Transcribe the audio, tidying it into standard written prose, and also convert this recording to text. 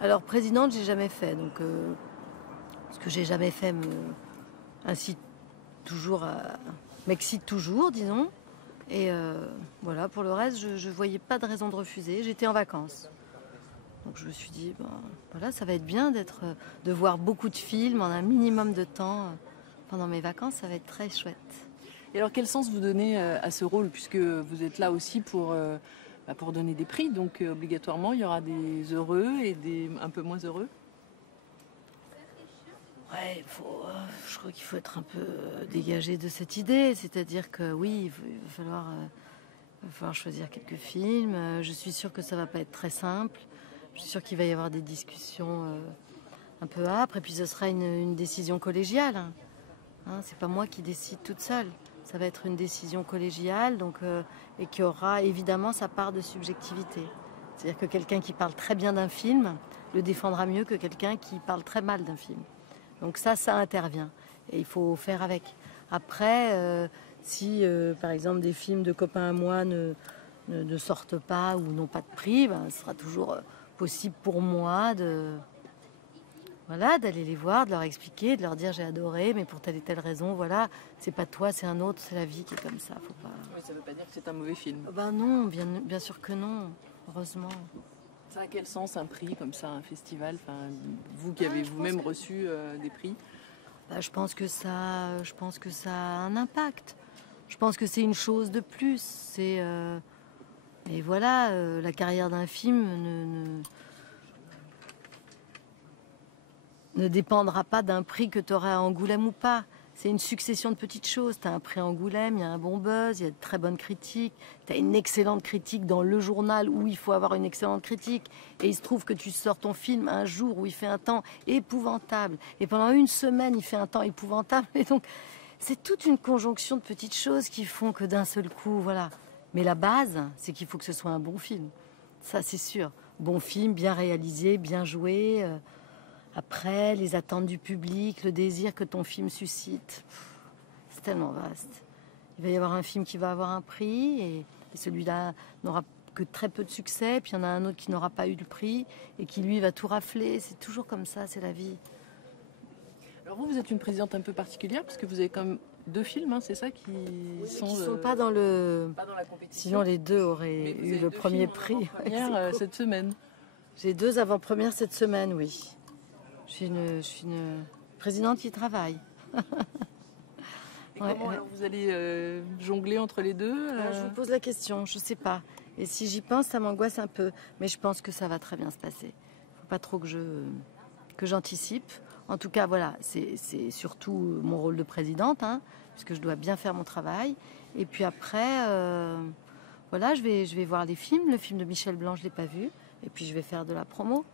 Alors, présidente, j'ai jamais fait. Donc, ce que j'ai jamais fait incite toujours m'excite toujours, disons. Et voilà, pour le reste, je ne voyais pas de raison de refuser. J'étais en vacances. Donc je me suis dit, bon, voilà, ça va être bien de voir beaucoup de films en un minimum de temps pendant mes vacances, ça va être très chouette. Et alors quel sens vous donnez à ce rôle, puisque vous êtes là aussi pour donner des prix, donc obligatoirement il y aura des heureux et des un peu moins heureux? Ouais, je crois qu'il faut être un peu dégagé de cette idée, c'est-à-dire que oui, il va falloir choisir quelques films. Je suis sûre que ça va pas être très simple. Je suis sûre qu'il va y avoir des discussions un peu âpres, et puis ce sera une décision collégiale. Hein, c'est pas moi qui décide toute seule. Ça va être une décision collégiale, donc, et qui aura évidemment sa part de subjectivité. C'est-à-dire que quelqu'un qui parle très bien d'un film le défendra mieux que quelqu'un qui parle très mal d'un film. Donc ça intervient. Et il faut faire avec. Après, si par exemple des films de copains à moi ne sortent pas ou n'ont pas de prix, ben, ce sera toujours possible pour moi d'aller les voir, de leur expliquer, de leur dire j'ai adoré, mais pour telle et telle raison, voilà, c'est pas toi, c'est un autre, c'est la vie qui est comme ça. Faut pas... Oui, ça ne veut pas dire que c'est un mauvais film. Ben non, bien sûr que non, heureusement. Ça a quel sens un prix comme ça, un festival, enfin, vous qui avez vous-même reçu des prix? Ben, je pense que ça a un impact. Je pense que c'est une chose de plus. Et voilà, la carrière d'un film ne dépendra pas d'un prix que tu auras à Angoulême ou pas. C'est une succession de petites choses. Tu as un prix à Angoulême, il y a un bon buzz, il y a de très bonnes critiques. Tu as une excellente critique dans le journal où il faut avoir une excellente critique. Et il se trouve que tu sors ton film un jour où il fait un temps épouvantable. Et pendant une semaine, il fait un temps épouvantable. Et donc, c'est toute une conjonction de petites choses qui font que d'un seul coup, voilà. Mais la base, c'est qu'il faut que ce soit un bon film. Ça, c'est sûr. Bon film, bien réalisé, bien joué. Après, les attentes du public, le désir que ton film suscite, c'est tellement vaste. Il va y avoir un film qui va avoir un prix et celui-là n'aura que très peu de succès. Puis il y en a un autre qui n'aura pas eu le prix et qui, lui, va tout rafler. C'est toujours comme ça, c'est la vie. Alors vous êtes une présidente un peu particulière, parce que vous avez quand même 2 films, hein, c'est ça, qui sont pas dans la compétition. Sinon, les 2 auraient eu le premier prix. Cette semaine. J'ai 2 avant-premières cette semaine, oui. Je suis une présidente qui travaille. Et comment alors vous allez jongler entre les deux Je vous pose la question, je ne sais pas. Et si j'y pense, ça m'angoisse un peu. Mais je pense que ça va très bien se passer. Il ne faut pas trop que j'anticipe. En tout cas, voilà, c'est surtout mon rôle de présidente, hein, puisque je dois bien faire mon travail. Et puis après, voilà, je vais voir les films. Le film de Michel Blanc, je ne l'ai pas vu. Et puis je vais faire de la promo.